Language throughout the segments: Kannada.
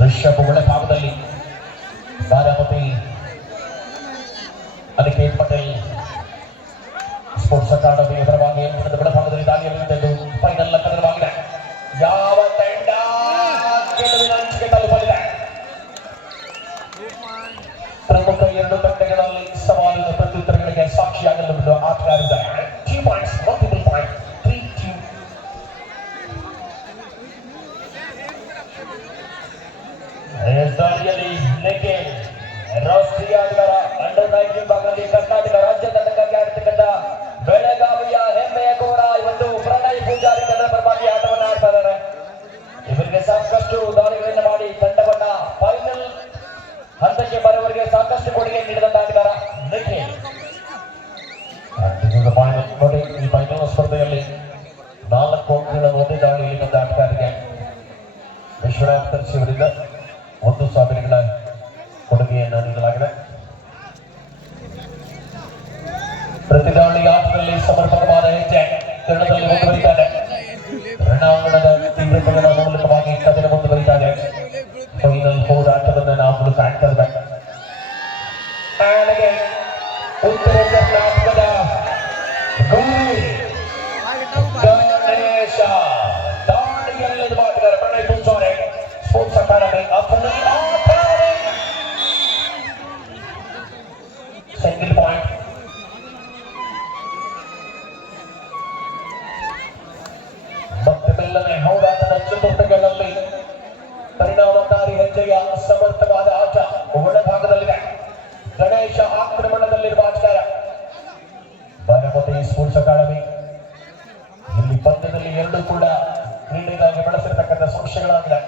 ಋಷಭ್ ಒಳಭಾಗದಲ್ಲಿ ಬಾರಾಮತಿ ಅನಿಕೇತ್ ಪಟೇಲ್ ಸ್ಪೋರ್ಟ್ಸ್ ಅಕಾಡೆಮಿಯ ಪರವಾಗಿ ಒಳಭಾಗದಲ್ಲಿ ದಾಳಿಯಲ್ಲಿ ಫೈನಲ್ ಕದನವಾಗಿದೆ. ಯಾವ ತಂಡ ಗೆಲುವಿನ ಅಂಚಿಗೆ ತಲುಪಲಿದೆ? ಪ್ರಮುಖ ಎರಡು ತಂಡಗಳಲ್ಲಿ ಸವಾಲಿನ ಪ್ರತ್ಯುತ್ತರಗಳಿಗೆ ಸಾಕ್ಷಿಯಾಗಲು ಆಟಗಾರರಿದ್ದಾರೆ. 2 points, multiple points, 3-2. ದಾಳಿಯಲ್ಲಿ ನಿಖಿಲ್ ರಾಷ್ಟ್ರೀಯ ಆಟಗಾರ ಅಂಡರ್-19 ವಿಭಾಗದಲ್ಲಿ ಕರ್ನಾಟಕ ರಾಜ್ಯ ತಂಡಕ್ಕಾಗಿ ಆಡಿರ್ತಕ್ಕಂಥ ಬೆಳಗಾವಿಯ ಹೆಮ್ಮೆಯ ಕೋರ ಇವತ್ತು ಪ್ರಣಯ್ ಪೂಜಾರಿ ತಂಡದ ಪರವಾಗಿ ಆಟವನ್ನು ಆಡ್ತಾ ಇದ್ದಾರೆ. ಇವರಿಗೆ ಸಾಕಷ್ಟು ದಾಳಿಗಳನ್ನು ಮಾಡಿ ತಂಡವನ್ನ ಫೈನಲ್ ಹಂತಕ್ಕೆ ಬರುವವರೆಗೆ ಸಾಕಷ್ಟು ಕೊಡುಗೆ ನೀಡಿದಂತ ಆಟಗಾರ ನಿಖಿಲ್. ನೋಡಿ, ಈ ಫೈನಲ್ ಸ್ಪರ್ಧೆಯಲ್ಲಿ 4 ಅಂಕಗಳ ಒಂದೇ ದಾಳಿಯಲ್ಲಿ ಬಂದ ಆಟಗಾರರಿಗೆ ವಿಶ್ವನಾಥ್ ತರ್ಸಿ ಅವರಿಂದ 1,000ಗಳ ಕೊಡುಗೆಯನ್ನು ನೀಡಲಾಗಿದೆ. ಪ್ರತಿ ದಾಳಿ ಆಟದಲ್ಲಿ ಸಮರ್ಪಕವಾದ ಹೆಜ್ಜೆ ತಂಡದಲ್ಲಿ ಮುಂದುವರಿತಾರೆ. ರಣಾಂಗಣದ ತೀವ್ರತೆಗಳ ಮೂಲಕವಾಗಿ ಕದನ ಮುಂದುವರಿತಾರೆ. ಫೈನಲ್ ಹೋರಾಟವನ್ನು ನಾವು ಕಾಣ್ತಾ ಇದ್ದೇವೆ. ಉತ್ತರ ಕರ್ನಾಟಕದ ಗಣೇಶ ದಾಳಿಯಲ್ಲಿ ಆಟಗಾರ Pranay Poojary sports academy single point. ಮತ್ತೆ ಬೆಲ್ಲನೆ ಹೋರಾಟದ ಚತುರ್ಥಗಳಲ್ಲಿ ಪರಿಣಾಮಕಾರಿ ಹೆಜ್ಜೆಯ ಸಮರ್ಥವಾದ ಆಟ ಒಳಭಾಗದಲ್ಲಿದೆ. ಗಣೇಶ ಆಕ್ರಮಣದಲ್ಲಿರುವ ಆಟಗಾರ ಬಾರಾಮತಿ ಸ್ಪೋರ್ಟ್ಸ್ ಅಕಾಡೆಮಿ. ಇಲ್ಲಿ ಪಂದ್ಯದಲ್ಲಿ ಎರಡೂ ಕೂಡ ಕ್ರೀಡೆಗಾಗಿ ಬಳಸಿರ್ತಕ್ಕಂಥ ಸಂಶಯಗಳಾಗಿದೆ.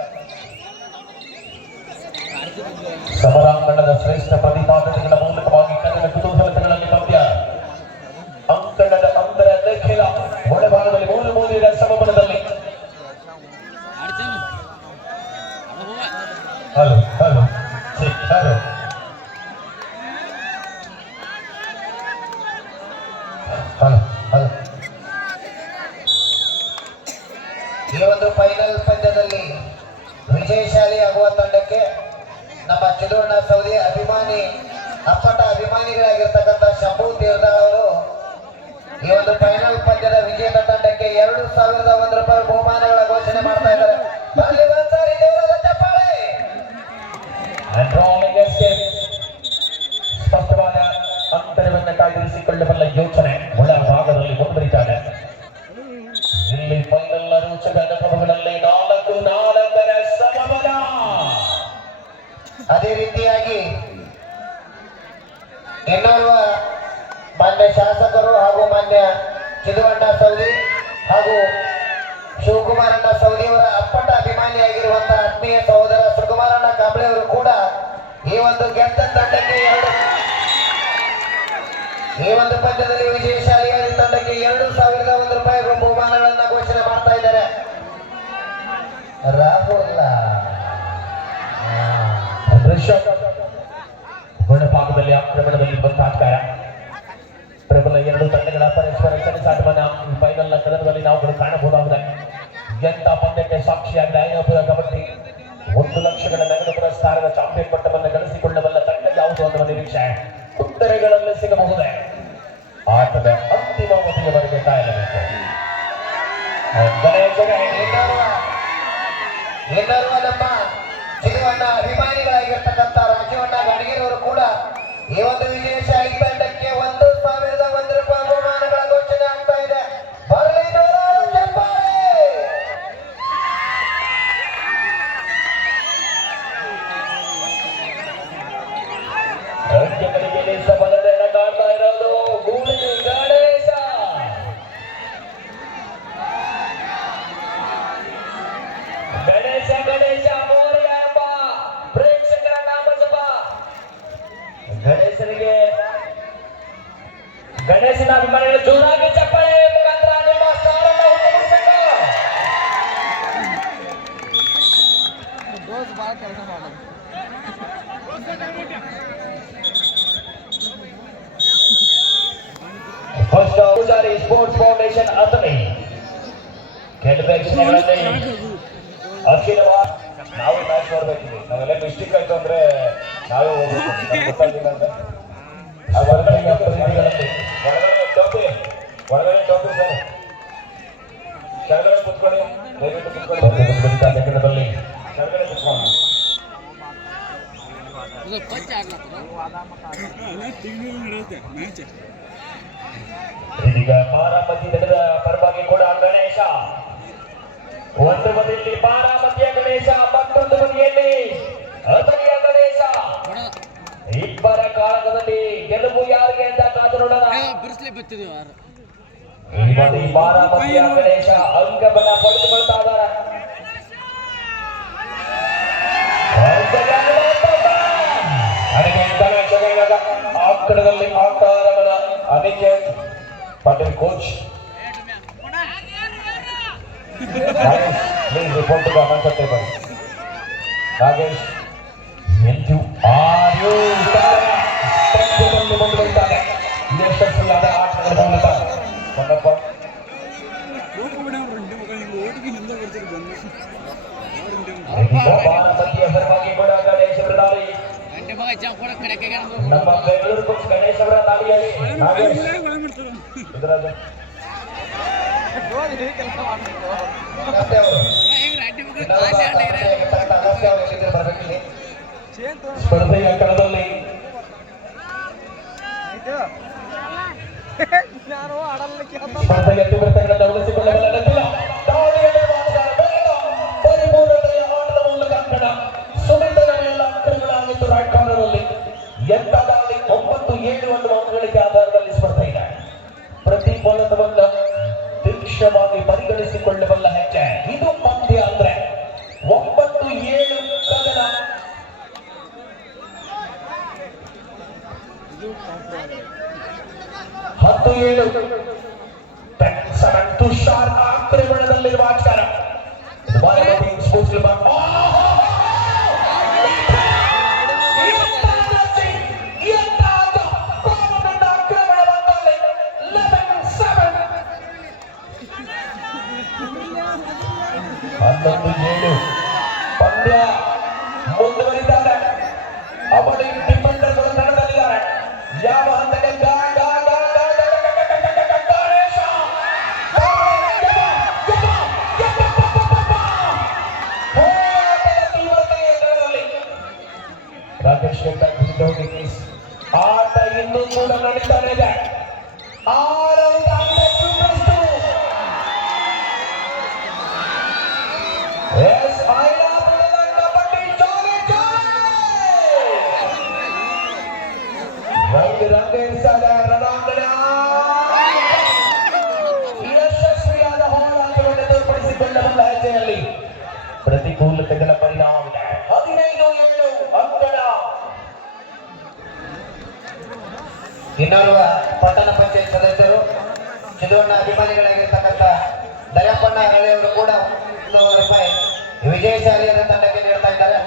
ಸಮರಾಂಗಣದ ಶ್ರೇಷ್ಠ ಪ್ರತಿಪಾದನೆಗಳ ಮೂಲಕವಾಗಿ ಕನ್ನಡ ಕುತೂಹಲತೆಗಳಲ್ಲಿ ಪಂದ್ಯ ಅಂಕಣದ ಅಂತರ ನಿಖಿಲ ಒಳಭಾಗದಲ್ಲಿ 3-3 ಸಮಬಲದಲ್ಲಿ. Hello hello hello hello hello ಈ ಒಂದು ಫೈನಲ್ ಪಂದ್ಯದಲ್ಲಿ ವಿಜಯಶಾಲಿ ಆಗುವ ತಂಡಕ್ಕೆ ನಮ್ಮ ಚಿಲುವಣ್ಣ ಸೌದಿ ಅಭಿಮಾನಿ ಅಪ್ಪಟ ಅಭಿಮಾನಿಗಳಾಗಿರ್ತಕ್ಕಂಥ ಶಂಭು ತೀರ್ದಾಳ್ ಅವರು ಈ ಒಂದು ಫೈನಲ್ ಪಂದ್ಯದ ವಿಜೇತ ತಂಡಕ್ಕೆ 2,001 ರೂಪಾಯಿ ಬಹುಮಾನಗಳ ಘೋಷಣೆ ಮಾಡ್ತಾ ಇದ್ದಾರೆ. ಸ್ಪಷ್ಟವಾದ ಅಂತರವನ್ನು ಕಾಯ್ದಿರಿಸಿಕೊಳ್ಳಬಲ್ಲ ಯೋಚನೆ ಒಳಭಾಗದಲ್ಲಿ ಮುಂದುವರಿತಾರೆ. ಇಲ್ಲಿ ಫೈನಲ್ ರೋಚಕ ಅನುಭವಗಳಲ್ಲಿ 4-4 ಸಮಬಲ. ಅದೇ ರೀತಿಯಾಗಿ ಇನ್ನೋರ್ವ ಮಾನ್ಯ ಶಾಸಕರು ಹಾಗೂ ಮಾನ್ಯ ಚಿಲುವಣ್ಣ ಸೌದಿ ಹಾಗೂ ಶಿವಕುಮಾರಣ್ಣ ಸೌದಿ ಅವರ ಅಪ್ಪಟ ಅಭಿಮಾನಿಯಾಗಿರುವಂತಹ ಆತ್ಮೀಯ ಸಹೋದರ ಸುಕುಮಾರಣ್ಣ ಕಾಂಬ್ಳೆ ಅವರು ಕೂಡ ಈ ಒಂದು ಗೆದ್ದ ತಂಡಕ್ಕೆ ಈ ಒಂದು ಪಂದ್ಯದಲ್ಲಿ ವಿಜಯಶಾಲಿಯಾದ ತಂಡಕ್ಕೆ 2,001 ರೂಪಾಯಿ ಬಹುಮಾನಗಳನ್ನ ಘೋಷಣೆ ಮಾಡ್ತಾ ಇದ್ದಾರೆ. ರಾಹುಲ್ ಒಳಭಾಗದಲ್ಲಿ ಆಕ್ರಮಣದಲ್ಲಿ ಬಂದ ಆಟಗಾರ. ಪ್ರಬಲ ಎರಡು ತಂಡಗಳ ಪರಸ್ಪರ ಸೆಣಸಾಟವನ್ನ ಫೈನಲ್ ಕದನದಲ್ಲಿ ನಾವು ಕಾಣಬಹುದಾಗಿದೆ. ಎಂತ ಪಂದ್ಯಕ್ಕೆ ಸಾಕ್ಷಿಯಾಗಿದೆ ಅಯ್ಯಪುರ ಕಬಡ್ಡಿ. 1 ಲಕ್ಷಗಳ ನಗದು ಪುರಸ್ಕಾರದ ಚಾಂಪಿಯನ್ ಪಟ್ಟವನ್ನು ಗಳಿಸಿಕೊಳ್ಳಬಲ್ಲ ತಂಡ ಯಾವುದು ಅನ್ನುವ ನಿರೀಕ್ಷೆ ಉತ್ತರಗಳಲ್ಲಿ ಸಿಗಬಹುದೇ? ಆಟದ ಅಂತಿಮ ಅವಧಿಯವರೆಗೆ ಕಾಯಲೇಬೇಕು. ಇನ್ನೋರ್ವ ನಮ್ಮ ಚಿಲುವಣ್ಣ ಅಭಿಮಾನಿಗಳಾಗಿರ್ತಕ್ಕಂಥ ರಾಜೀವಣ್ಣ ಗಣಗಿರವರು ಕೂಡ ಈ ಒಂದು ವಿಜಯಶಾಲಿ ತಂಡಕ್ಕೆ 1,001 ರೂಪಾಯಿ ಬಹುಮಾನಗಳ ಘೋಷಣೆ ಆಗ್ತಾ ಇದೆ. ಬರಲಿ ರಾಜ್ಯಗಳಿಗೆ ಸಫಲತೆಯನ್ನು ಕಾಣ್ತಾ ಇರೋದು ಗೂಳಿ ಗಣೇಶ. ಗಣೇಶ ಗಣೇಶ ಮೋರಿಯಪ್ಪ ಪ್ರೇಕ್ಷಕರ ನಾಮಜಪ. ಗಣೇಶನಿಗೆ ಗಣೇಶನ ಅಭಿಮಾನಿಗಳು ಜೋರಾಗಿ ಚಪ್ಪಾಳೆ ಮುಖಾಂತರ ನಿಮ್ಮ ಸ್ಥಾನವನ್ನು ಹುಟ್ಟುಕೊಳ್ಬೇಕು. ಪೂಜಾರಿ ಸ್ಪೋರ್ಟ್ಸ್ ಫೌಂಡೇಶನ್ ಅಥಣಿ ಕೆಲವೇ ಕ್ಷಣಗಳಲ್ಲಿ ಅಖಿಲವಾದ ನಾವೇ ಮ್ಯಾಚ್ ನೋಡ್ಬೇಕಿದೆ. ನಾವೆಲ್ಲ ಮಿಸ್ಟೇಕ್ ಆಯ್ತು ಅಂದ್ರೆ ನಾವೇ ಹೋಗ್ಬೇಕು. ಗೊತ್ತಾಗಿಲ್ಲ ಅಂದ್ರೆ ಸ್ಪರ್ಧೆಯ ಪ್ರತಿನಿಧಿಗಳಲ್ಲಿ ಒಳಗಡೆ ಟೋಪಿ ಸರ್, ಕೆಳಗಡೆ ಕುತ್ಕೊಳ್ಳಿ, ದಯವಿಟ್ಟು ಕುತ್ಕೊಳ್ಳಿ, ಲೆಕ್ಕದಲ್ಲಿ ಕೆಳಗಡೆ ಕುತ್ಕೊಂಡು. ಇದೀಗ ಬಾರಾಮತಿ ನಡೆದ ಪರವಾಗಿ ಕೂಡ ಗಣೇಶ, ಒಂದು ಬದಿಯಲ್ಲಿ ಬಾರಾಮತಿಯ ಗಣೇಶ, ಮತ್ತೊಂದು ಬದಿಯಲ್ಲಿ ಅಥಣಿಯ ಗಣೇಶ. ಇಬ್ಬರ ಕಾಳಗದಲ್ಲಿ ಗೆಲುವು ಯಾರಿಗೆ ಅಂತ ಕಾದು ನೋಡೋಣ. ಈ ಬದಿ ಬಾರಾಮತಿಯ ಗಣೇಶ ಅಂಕವನ್ನ ಪಡೆದುಕೊಳ್ತಾ ಇದ್ದಾರೆ. ಆಕಡದಲ್ಲಿ ಆಕಾರಗಳ Aniket Patil coach. Please report to the announcer table. Nagesh ಎಂಟು ಆರು ಮುಂದುವರಿತಾರೆ. ಯಶಸ್ವಿಯಾದ ಆಟಗಳ ಮೂಲಕ ಹೊನ್ನಪ್ಪ ಬಾರಾಮತಿಯ ಪರವಾಗಿ ಕೂಡ ಗಣೇಶ್ ಅವರ ದಾಳಿ. ನಮ್ಮ ಬೆಂಗಳೂರು ಕೋಚ್ ಗಣೇಶ್ ಅವರ ದಾಳಿಯಲ್ಲಿ ನಾಗೇಶ್ ರುದ್ರರಾಜ ಸ್ಪರ್ಧೆಯ ಕಣದಲ್ಲಿ ಸ್ಪರ್ಧೆಯ ತೀವ್ರತೆಗಳನ್ನು ಉಳಿಸಿಕೊಳ್ಳಬಲ್ಲ ಪರಿಪೂರ್ಣತೆಯ ಆಟದ ಮೂಲಕ ಕಣ ಸುಮಿತನೆಲ್ಲ ಅಂಕಗಳಾಗಿತ್ತು. ರಾಯ್ ಕಾರ್ನರ್ನಲ್ಲಿ ಎಂತ ದಾಳಿ. 9-7 ಅನ್ನುವ ಅಂಕಗಳಿಗೆ ಆಧಾರದಲ್ಲಿ ಸ್ಪರ್ಧೆ ಇದೆ. ಪ್ರತಿ ಬಾಲವನ್ನು ತೀಕ್ಷ್ಣವಾಗಿ ಪರಿಗಣಿಸಿಕೊಳ್ಳಬಲ್ಲ ಹೆಜ್ಜೆ ಇದು ಪಂದ್ಯ. ಅಂದ್ರೆ 9-7 ಕದನ. ಹತ್ತು 7 ತುಷಾರ್ ಆಕ್ರಮಣದಲ್ಲಿರುವ ಆಚಾರ. ಪಂದ್ಯ ಮುಂದುವರಿದ್ದಾರೆ. ಅವಳಿ ಡಿಫೆಂಡರ್ಗಳು ತಂಡದಲ್ಲಿದ್ದಾರೆ. ಯಾವ ಹಂತಕ್ಕೆ ರಾಕೇಶ್ ಆಟ ಇನ್ನೂ ಕೂಡ ನಡೀತಾ ಇದೆ. ಯಶಸ್ವಿಯಾದ ಹೋರಾಟವನ್ನು ತೋರ್ಪಡಿಸಿಕೊಳ್ಳಬಲ್ಲ ಹೆಜ್ಜೆಯಲ್ಲಿ ಪ್ರತಿಕೂಲತೆಗಳ ಪರಿಣಾಮವಿದೆ. 15-7 ಅಂಕಣ. ಇನ್ನೋರ್ವ ಪಟ್ಟಣ ಪಂಚಾಯತ್ ಸದಸ್ಯರು ಚಿದೋಣ್ಣ ಅಭಿಮಾನಿಗಳಾಗಿರ್ತಕ್ಕಂಥ ದಯಪ್ಪಣ್ಣ ಹರಳೆಯವರು ಕೂಡ ₹100 ವಿಜಯಶಾಲಿಯಾದ ತಂಡಕ್ಕೆ ನೀಡ್ತಾ ಇದ್ದಾರೆ.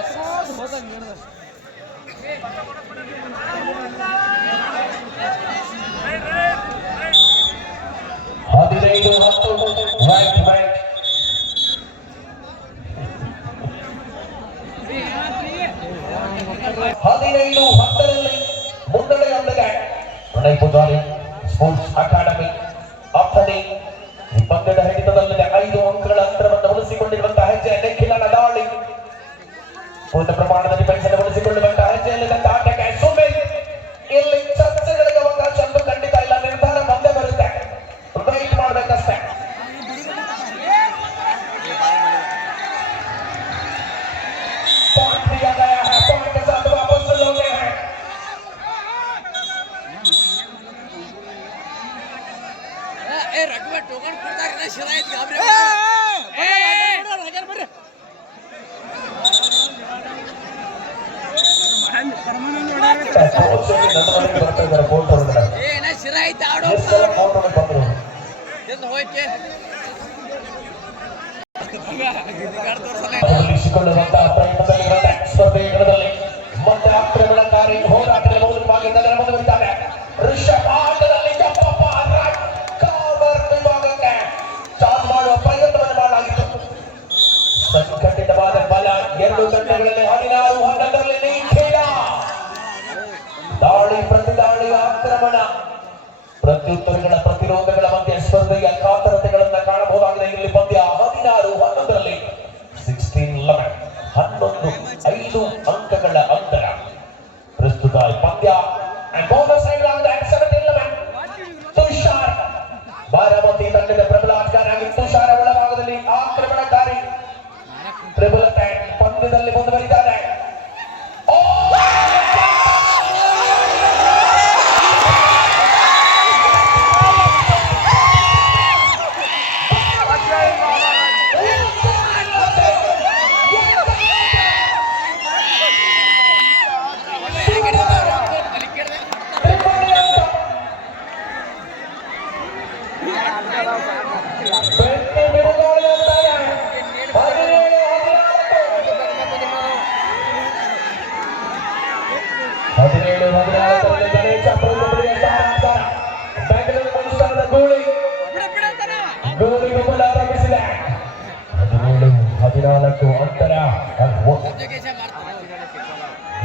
15-10 ರೈಟ್ 15-10ರಲ್ಲಿ ಮುನ್ನಡೆಯೊಂದಿಗೆ ಪ್ರಣಯ್ ಪೂಜಾರಿ ಸ್ಪೋರ್ಟ್ಸ್ ಅಕಾಡೆಮಿ ಅಥಣಿ ಈ ಪಂದ್ಯದ ಹಿಡಿತದಲ್ಲಿದೆ. 5 ಅಂಕಗಳ ಅಂತರವನ್ನು ಉಳಿಸಿಕೊಂಡಿರುವಂತಹ ಹೆಜ್ಜೆ ನಿಖಿಲನ ದಾಳಿ. ಪೂರ್ಣ ಪ್ರಮಾಣದಲ್ಲಿ ಪರಿಸರ ಉಳಿಸಿಕೊಳ್ಳುವಂತಹ ಹೆಜ್ಜೆಯಲ್ಲಿದ್ದ ಆಟಕ್ಕೆ ಸುಮಿತ್. ಇಲ್ಲಿ ಚರ್ಚೆಗಳಿಗೆ ಅವಕಾಶ ಅಂತೂ ಖಂಡಿತ ಇಲ್ಲ. ನಿರ್ಧಾರ ಬಂದೇ ಬರುತ್ತೆ. ವೆಯ್ಟ್ ಮಾಡಬೇಕಷ್ಟೇ. पॉइंट दिया गया है. पॉइंट के साथ वापस चल गए हैं. ए रघुवर टोकन पड़ता है शरायत घाबरे ए हजार बरे ಏನ ಶರಾಯತ್ ಆಡೋ ಎಂದು ಹೋಯ್ತೆ ಉಳಿಸಿಕೊಳ್ಳುವಂತಹ ಪ್ರಯತ್ನದಲ್ಲಿರುವಂತಹ ಸ್ಪರ್ಧೆಗಳಲ್ಲಿ ಮತ್ತೆ ಆಕ್ರಮಣಕಾರಿ ಹೋರಾಟದ ಮೂಲಕವಾಗಿ ಮುಂದುವರಿದ್ದಾರೆ. ರಿಷಬ್ ಆಟದಲ್ಲಿ ಕವರ್ ವಿಭಾಗಕ್ಕೆ ಚಾರ್ಜ್ ಮಾಡುವ ಪ್ರಯತ್ನವನ್ನು ಮಾಡಲಾಗಿತ್ತು. ಸಂಘಟಿತ ಪ್ರತ್ಯುತ್ತರಗಳ ಪ್ರತಿರೋಧಗಳ ಮಧ್ಯೆ ಸ್ಪರ್ಧೆಯ ಕಾತರತೆಗಳನ್ನ ಕಾಣಬಹುದಾಗಿದೆ. ಇಲ್ಲಿ ಪಂದ್ಯ 16-11 11 ಅಂಕಗಳ ಅಂತರ. ಪ್ರಸ್ತುತ ಪಂದ್ಯ ತುಷಾರ್ ಬಾರಾಮತಿ ತಂಡದ ಪ್ರಬಲ ಆಟಗಾರರಾಗಿ ತುಷಾರ್ ಒಳಭಾಗದಲ್ಲಿ ಆಕ್ರಮಣಕಾರಿ ಪ್ರಬಲ ಪಂದ್ಯದಲ್ಲಿ ಮುಂದುವರಿದ್ದಾರೆ.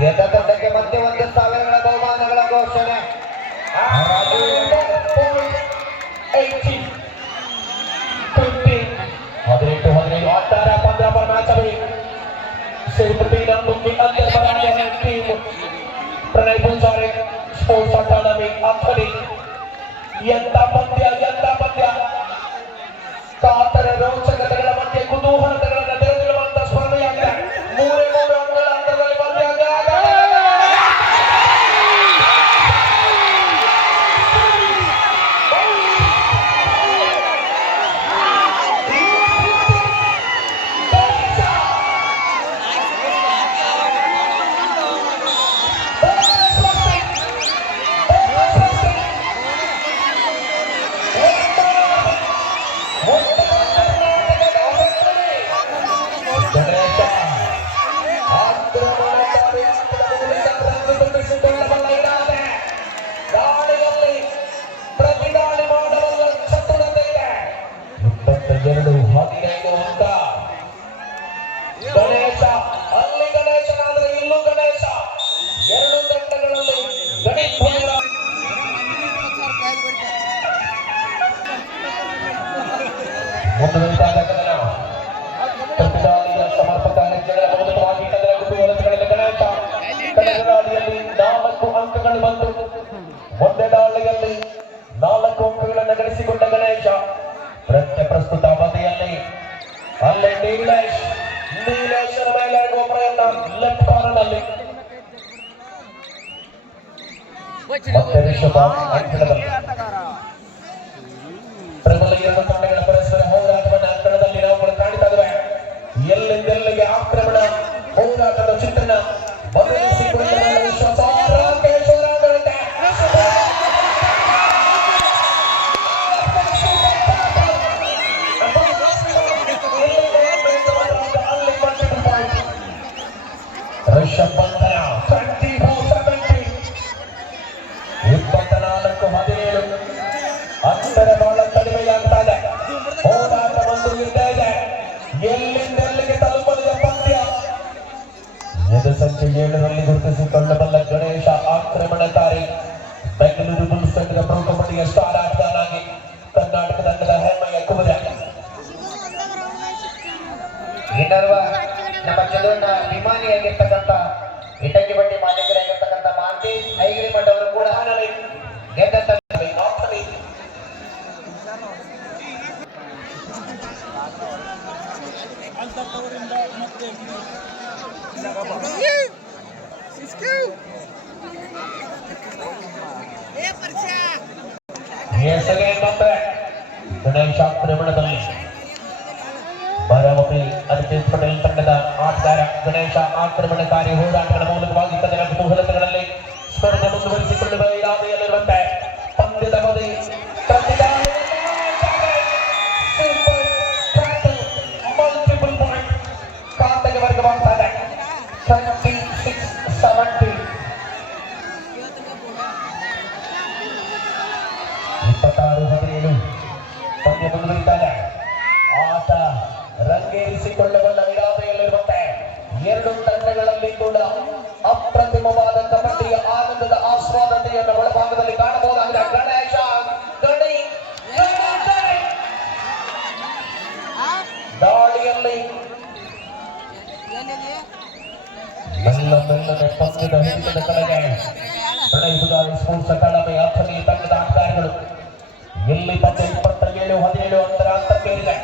ಗೆದ್ದ ತಂಡಕ್ಕೆ ಮತ್ತೆ 1,000ಗಳ ಬಹುಮಾನಗಳ ಘೋಷಣೆ. 18-15 18 15 पर मैच अभी सिर्फ 3 अंकों के अंतर बनाने हैं टीम प्रणय पुजारी स्पोर्ट्स अकादमी अखड़ी. ಎಂತ ಪಂದ್ಯ ಕಾತರ ರೋಚಕತೆಗಳ ಮಧ್ಯೆ ಕುತೂಹಲತೆಗಳನ್ನು ತೆರೆದಿರುವಂತಹ ಸ್ಪರ್ಧೆಯಾಗಿದೆ. 3 ಅಂಕಗಳ ಅಂತರದಲ್ಲಿ ಪಂದ್ಯ ಸಮರ್ಪಕ ಮೂಲಕವಾಗಿ ಕುತೂಹಲತೆಗಳಿಂದ ಗಣೇಶ ಕಳೆದ 4 ಅಂಕಗಳು ಬಂದು ಒಂದೇ ದಾಳಿಯಲ್ಲಿ 4 ಅಂಕಗಳನ್ನು ಗಳಿಸಿಕೊಂಡ ಗಣೇಶ ಪ್ರಸ್ತುತ ಬದಿಯಲ್ಲಿ ಅಲ್ಲೇ ನೀಲೇಶನ ಮೇಲೆ ಗೋಪುರನ್ನ ಲೆಫ್ಟ್ ಕಾರ್ನರ್ ಅಲ್ಲಿ ಪ್ರಬಲ 2 ತಂಡಗಳ ಪರಸ್ಪರ ಹೋರಾಟವನ್ನು ಅಂಕಣದಲ್ಲಿ ನಾವು ಕಾಣ್ತಾ ಇದ್ದೇವೆ. ಎಲ್ಲೆಂದೆಲ್ಲಿಗೆ ಆಕ್ರಮಣ ಹೋರಾಟದ ಚಿತ್ರಣ ಬದಲಿಸಿಕೊಳ್ಳುವ ವಿಶ್ವಾಸ ಋಷಭ್ ಬಂಧನ 24-17 ಅಂತರ ಬಹಳ ಕಡಿಮೆಯಾಗ್ತಾ ಇದೆ. ಹೋರಾಟ ಒಂದು ಇದ್ದೇ ಇದೆ. ಎಲ್ಲಿಂದೆಲ್ಲಿಗೆ ತಲುಪಲಿದೆ ಪಂದ್ಯ. ಎದು ಸಂಖ್ಯೆ 7ರಲ್ಲಿ ಗುರುತಿಸಿಕೊಳ್ಳಬಲ್ಲ ಗಣೇಶ ಆಕ್ರಮಣಕಾರಿ ಬೆಂಗಳೂರು ಬುಲ್ಸ್ ತಂಡದ ಪ್ರೊ ಕಬಡ್ಡಿಯ ಸ್ಟಾರ್ ಆಟಗಾರನಾಗಿ ಕರ್ನಾಟಕ ತಂಡದ ಹೆಮ್ಮೆಯ ಕುದುರೆ. ಇನ್ನರ್ವ ನಮ್ಮ ಚಲೋನ ಅಭಿಮಾನಿಯಾಗಿರ್ತಕ್ಕಂಥ ಇಟಗಿ ಬಂಡಿ ಮಾಲೀಕರಾಗಿರ್ತಕ್ಕಂಥ ಮಾಂತೇಶ್ ಐಗಿರಿಮಠ ಅವರು ಕೂಡ ಗೆದ್ದ ತಂಡದಲ್ಲಿ ಗಣೇಶ ಆಕ್ರಮಣದಲ್ಲಿ ಬಾರಾಮತಿ ಅನಿಕೇತ್ ಪಟೇಲ್ ತಂಡದ ಆಟಗಾರ ಗಣೇಶ ಆಕ್ರಮಣಕಾರಿ ಹೋರಾಟಗಳ ಮೂಲಕವಾಗಿ ತನ್ನ ಕುತೂಹಲತೆಗಳಲ್ಲಿ ಸ್ಪರ್ಧೆ ಮುಂದುವರಿಸಿಕೊಳ್ಳುವ ಇರಾದೆಯಲ್ಲಿರುವಂತೆ ಪಂದ್ಯದ ಬದಿ ಮಲ್ಟಿಪಲ್ ಪಾಯಿಂಟ್ ಖಾತೆಗೆ ವರ್ಗವಾಗ್ತಾ ಇದೆ. 26-17 26-17 ಪಂದ್ಯ ಮುಂದುವರಿತಾ ಇದೆ. ಆಟ ರಂಗೇರಿಸಿಕೊಳ್ಳಬಲ್ಲ ಇರಾದೆಯಲ್ಲಿರುವಂತೆ 2 ತಂಡಗಳಲ್ಲಿ ಕೂಡ ಅಪ್ರತಿಮವಾದ ಕಬಡ್ಡಿಯ ಆನಂದದ ಆಸ್ವಾದತೆಯನ್ನು ಒಳಭಾಗದಲ್ಲಿ ಕಾಣಬಹುದಾಗಿದೆ. ಗಣೇಶ ದಾಳಿಯಲ್ಲಿ ಮೆಲ್ಲನೆ ಪಂದ್ಯದ ಹಿಡಿತದ ಕಡೆಗೆ ಪ್ರಣಯ್ ಸ್ಪೋರ್ಟ್ಸ್ ಅಕಾಡೆಮಿ ಅಥಣಿ ತಂಡದ ಆಟಗಾರರು. ಇಲ್ಲಿ ಪಂದ್ಯ 27-17 ಅಂತರ ಹಂತಕ್ಕೇರಿದೆ.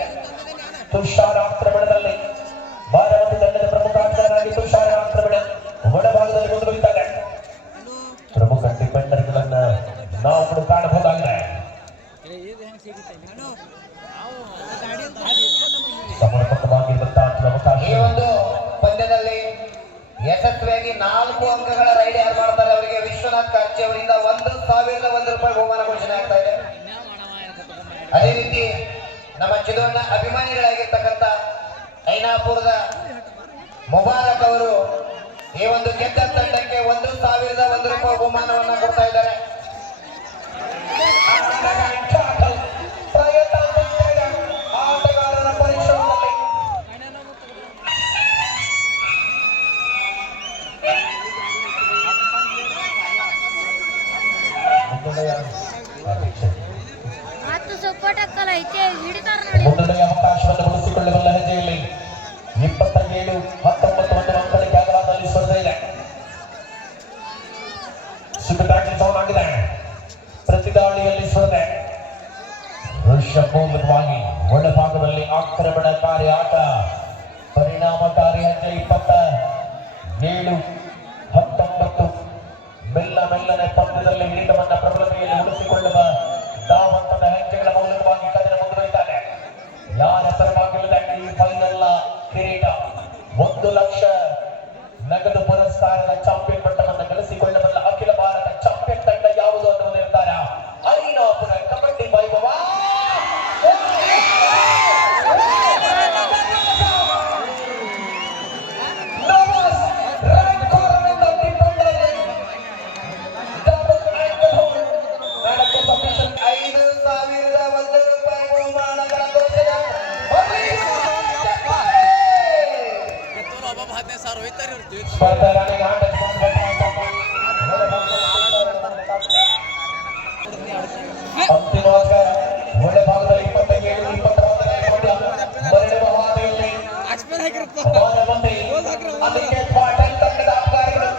ತುಷಾರ ಆಕ್ರಮಣದಲ್ಲಿ ಬಾರಾಮತಿ ತಂಡದ ಪ್ರಮುಖ ಆಟಗಾರರಾಗಿ ತುಷಾರ ಆಕ್ರಮಣ ಒಳಭಾಗದಲ್ಲಿ ಮುಂದುವರಿತಾರೆ. ಪ್ರಮುಖ ಡಿಫೆಂಡರ್ಗಳನ್ನ ನಾವು ಕೂಡ ಕಾಣಬಹುದಾಗಿದೆ. ಸಮರ್ಪಕವಾಗಿರುವಂತಹ ಅವಕಾಶ. ಈ ಒಂದು ಪಂದ್ಯದಲ್ಲಿ ಯಶಸ್ವಿಯಾಗಿ 4 ಅಂಕಗಳ ರೈಡ್ ಯಾರು ಮಾಡ್ತಾರೆ ಅವರಿಗೆ ವಿಶ್ವನಾಥ್ ಕಾರ್ಚಿ ಅವರಿಂದ 1,001 ರೂಪಾಯಿ ಬಹುಮಾನ ಘೋಷಣೆ ಆಗ್ತಾ ಇದೆ. ಅದೇ ರೀತಿ ನಮ್ಮ ಚಿದೋಣ್ಣ ಅಭಿಮಾನಿಗಳಾಗಿರ್ತಕ್ಕಂಥ ಐನಾಪುರದ ಮುಬಾರಕ್ ಅವರು ಈ ಒಂದು ಗೆದ್ದ ತಂಡಕ್ಕೆ 1,001 ರೂಪಾಯಿ ಬಹುಮಾನವನ್ನು ಕೊಡ್ತಾ ಇದ್ದಾರೆ. ಆಟಗಾರರ ಪರಿಶ್ರಮದಲ್ಲಿ ಮುನ್ನಡೆಯ ಅವಕಾಶವನ್ನು ಉಳಿಸಿಕೊಳ್ಳಬಲ್ಲ ಹೆಜ್ಜೆಯಲ್ಲಿ 27-19 ಅಂಕಣಕ್ಕೆ ಅಗಲದಲ್ಲಿ ಸ್ಪರ್ಧೆ ಇದೆ. ಆಗಿದೆ ಪ್ರತಿದಾಳಿಯಲ್ಲಿ ಸ್ಪರ್ಧೆ. ಮೂಲಕವಾಗಿ ಒಳಭಾಗದಲ್ಲಿ ಆಕ್ರಮಣಕಾರಿ ಆಟ, ಪರಿಣಾಮಕಾರಿ ಹೆಜ್ಜೆ 27-19. ಮೆಲ್ಲನೆ ಪಂದ್ಯದಲ್ಲಿ ಹಿಡಿತವನ್ನ ಪ್ರಬಲತೆಯಲ್ಲಿ ಉಳಿಸಿಕೊಳ್ಳುವ ಧಾವಂತದ ಹೆಜ್ಜೆಗಳ ಮೂಲಕವಾಗಿ ಕದನ ಮುಂದುವರಿತಾರೆ. ಯಾರ ಪರವಾಗಿಲ್ಲದೆ ಈ ಫೈನಲ್ ಕಿರೀಟ 1 ಲಕ್ಷ ನಗದು ಪುರಸ್ಕಾರದ ಚಾಂಪಿಯನ್ ಪಟ್ಟವನ್ನು ಗಳಿಸಿಕೊಳ್ಳಬಲ್ಲ ಅಖಿಲ ಭಾರತ ಚಾಂಪಿಯನ್ ತಂಡ ಯಾವುದು ಅನ್ನುವ ನಿರ್ಧಾರ ಐನಾಪುರ ಕಬಡ್ಡಿ ವೈಭವ. ಅಂತಿಮವಾಗಿ ಒಳ್ಳೆ ಭಾಗದಲ್ಲಿ 27-20 ಅದಕ್ಕೆ ಪಾಟನ್ ತಂಡದ ಆಟಗಾರರು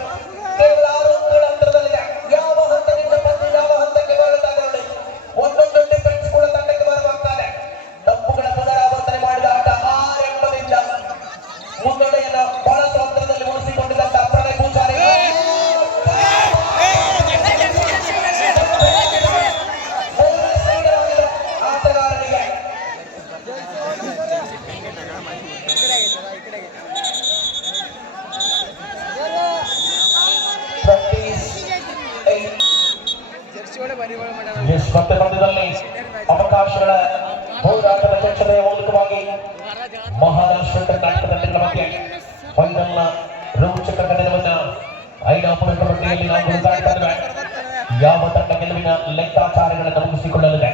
ಕೇವಲ 6 ಅಂಕಗಳ ಅಂತರದಲ್ಲಿದೆ. ಯಾವ ಹಂತದಿಂದ ಬಂದು ಯಾವ ಹಂತಕ್ಕೆ ಬರುತ್ತಾಗಲಿ ಒಂದೊಂದು ಡಿಫೆನ್ಸ್ ಕೂಡ ತಂಡಕ್ಕೆ ಬರಬೇಕಾಗಿದೆ. ತಪ್ಪುಗಳ ಪುನರಾವರ್ತನೆ ಮಾಡಿದ ಆಟ 6 ಎಂಬುದರಿಂದ ಮುನ್ನಡೆಯನ್ನು ಬಹಳ ಅಂತರದಲ್ಲಿ ಉಳಿಸಿಕೊಂಡಿದ್ದಂತ ಪ್ರಣಯ್ ಪೂಜಾರಿ ಆಟಗಾರರಿಗೆ ಸ್ಪರ್ಧೆ ಪಂದ್ಯದಲ್ಲಿ ಅವಕಾಶಗಳ ಹೋರಾಟದ ಚರ್ಚೆಯ ಮೂಲಕವಾಗಿ ಮಹಾರಾಷ್ಟ್ರ ಕರ್ನಾಟಕ ತಂಡಗಳ ಮಧ್ಯೆ ಫೈನಲ್ನ ರೋಚಕ ಕದನವನ್ನ ಐನಾಪುರ ಕಬಡ್ಡಿಯಲ್ಲಿ ನಾವು ಗುರುತಾಡ್ತಾ ಇದ್ದೇವೆ. ಯಾವ ತಂಡ ಗೆಲುವಿನ ಲೆಕ್ಕಾಚಾರಗಳನ್ನು ಮುಗಿಸಿಕೊಳ್ಳಲಿದೆ?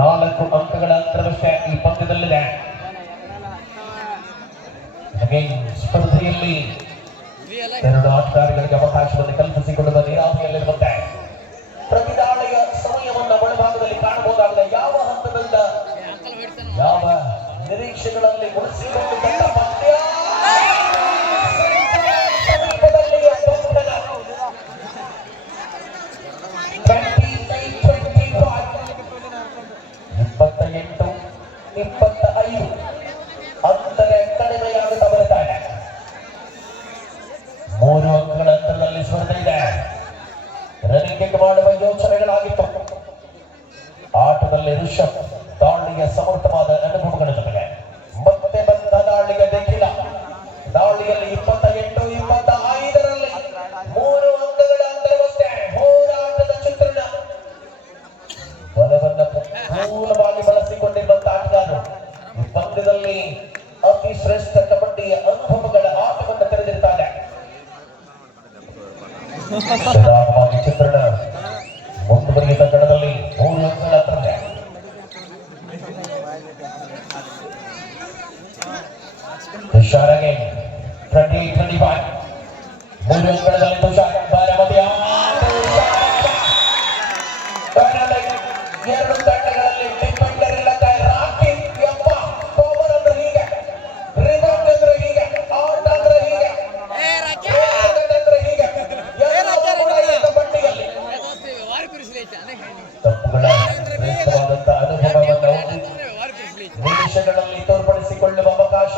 4 ಅಂಕಗಳ ಅಂತರವಷ್ಟೇ ಈ ಪಂದ್ಯದಲ್ಲಿದೆ. ಸ್ಪರ್ಧೆಯಲ್ಲಿ 2 ಆಟಗಾರರಿಗೆ ಅವಕಾಶವನ್ನು ಕಲ್ಪಿಸಿಕೊಳ್ಳುವ ನೀರಾವರಿಯಲ್ಲಿರುವಂತೆ ಪ್ರತಿದಾಳಿಯ ಸಮಯವನ್ನು ಒಳಭಾಗದಲ್ಲಿ ಕಾಣಬಹುದಾಗಿದೆ. ಯಾವ ಹಂತದಿಂದ ಯಾವ ನಿರೀಕ್ಷೆಗಳಲ್ಲಿ ಉಳಿಸಿಕೊಂಡಿದ್ದ ಪಂದ್ಯ ಸಮೀಪದಲ್ಲಿಯೇ ಬಹುತೇಕ 28-25 ಅಂತರ ಕಡಿಮೆಯಾಗುತ್ತಾ ಬರುತ್ತಾರೆ. 3 ಅಂಕಗಳ ಅಂತರದಲ್ಲಿ ಸ್ಪರ್ಧೆ ಇದೆ. ರನ್ನಿಂಗ್ ಮಾಡುವ ಯೋಚನೆಗಳಾಗಿತ್ತು. ಆಟದಲ್ಲಿ ಋಷಭ್ ದಾಳಿಯ ಸಮರ್ಥವಾದ ಅನುಭವಗಳ ಜೊತೆಗೆ ಮತ್ತೆ ಬಂದ ದಾಳಿಯ ದೇಖಿಲ ದಾಳಿಯಲ್ಲಿ 28-25ರಲ್ಲಿ 3 ಅಂಕಗಳ ಅಂತರವಷ್ಟೇ. ಹೋರಾಟದ ಚಿತ್ರಣ ಬಲವನ್ನು ಮೂಲವಾಗಿ ಬಳಸಿಕೊಂಡಿರುವಂತಹ ಆಟಗಾರರು ಈ ಪಂದ್ಯದಲ್ಲಿ ಅತಿ ಶ್ರೇಷ್ಠ ಕಬಡ್ಡಿಯ ಅನುಭವಗಳ ಆಟವನ್ನು ತೆರೆದಿರ್ತಾರೆ. ಚಿತ್ರಣ ಮುಂದುವರಿದ ಗಣದಲ್ಲಿ 3 ಅಂಕಗಳ ಅಂತರವಿದೆ. ತುಷಾರಗೆ 20-25 3 ಅಂಕಗಳಲ್ಲಿ ತುಷಾರ ಬಾರಾಮತಿಯ 2 ತಂಡಗಳಲ್ಲಿ ಡಿಫೆಂಡರ್ ಇಲ್ಲದ ರಾಕಿ ಯಪ್ಪ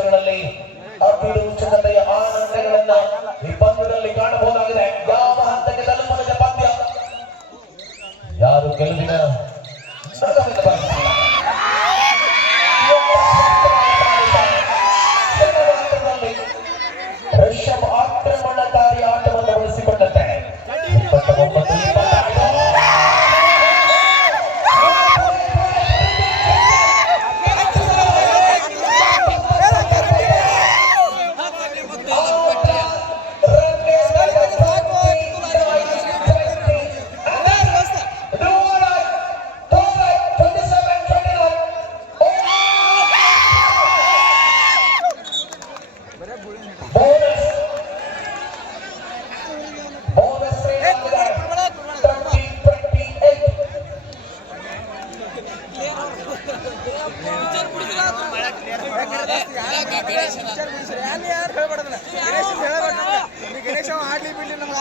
ಅಂಶಗಳಲ್ಲಿ ಅತಿ ರುಚಿಕತೆಯ ಆನಂದಗಳನ್ನ ಈ ಪಂದ್ಯದಲ್ಲಿ ಕಾಣಬಹುದಾಗಿದೆ. ಯಾವ ಹಂತಕ್ಕೆ ತಲುಪಲಿದೆ ಪಂದ್ಯ, ಯಾರು ಗೆಲುವಿನ ನಗರದಿಂದ ಬರ್ತಾರೆ. ಋಷಭ್ ಆಕ್ರಮಣಕಾರಿ ಆಟವನ್ನು ಉಳಿಸಿಕೊಂಡಂತೆ 29-26 ಗಣೇಶ ಆಡ್ಲಿ ಬಿಡ್ಲಿ ನಮ್ಗೆ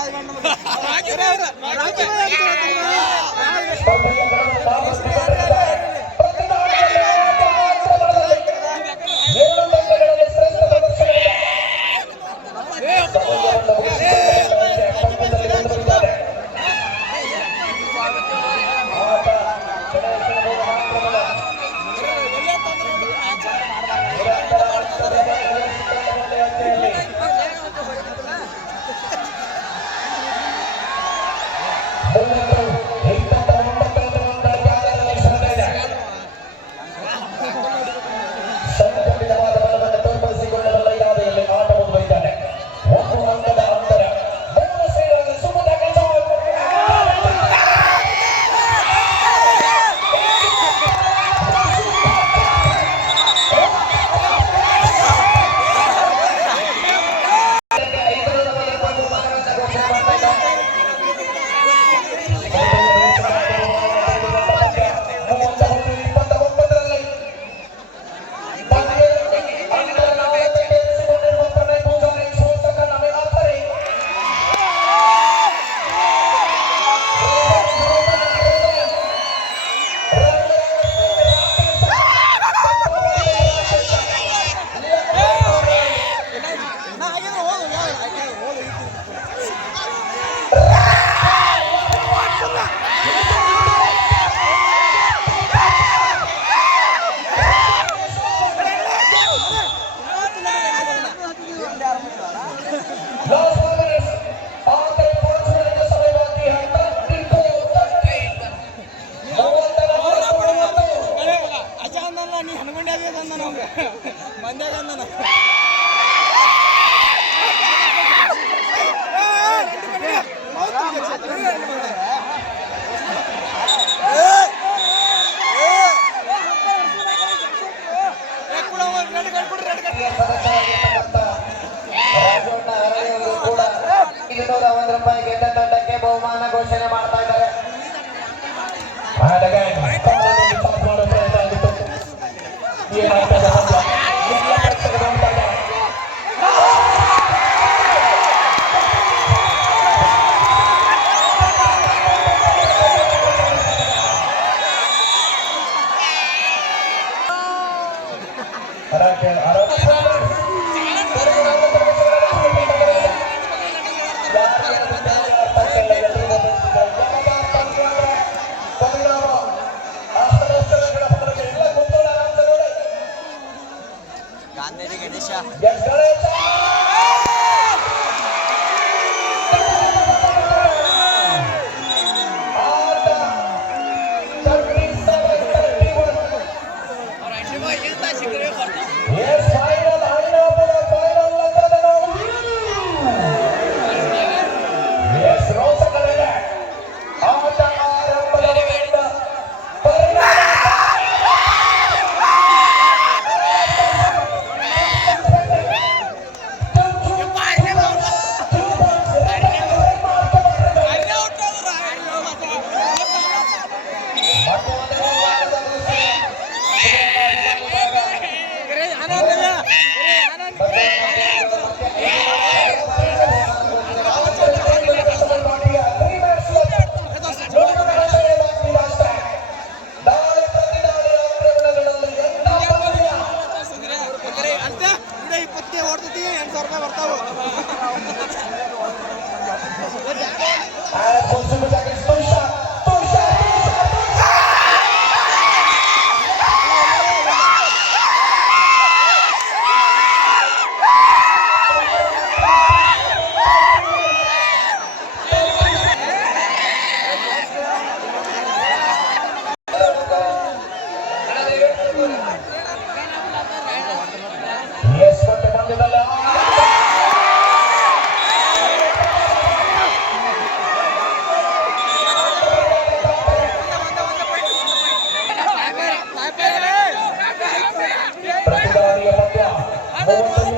ರೂಪಾಯಿ ಗೆದ್ದ ತಂಡಕ್ಕೆ ಬಹುಮಾನ ಘೋಷಣೆ ಮಾಡ್ತಾ ಇದ್ದಾರೆ. ಅಂತ ಎಸ್ ಮತ್ತೆ ಪಂದ್ಯದಲ್ಲಿ ಪ್ರತಿದಾಳಿಯ ಪಂದ್ಯ 30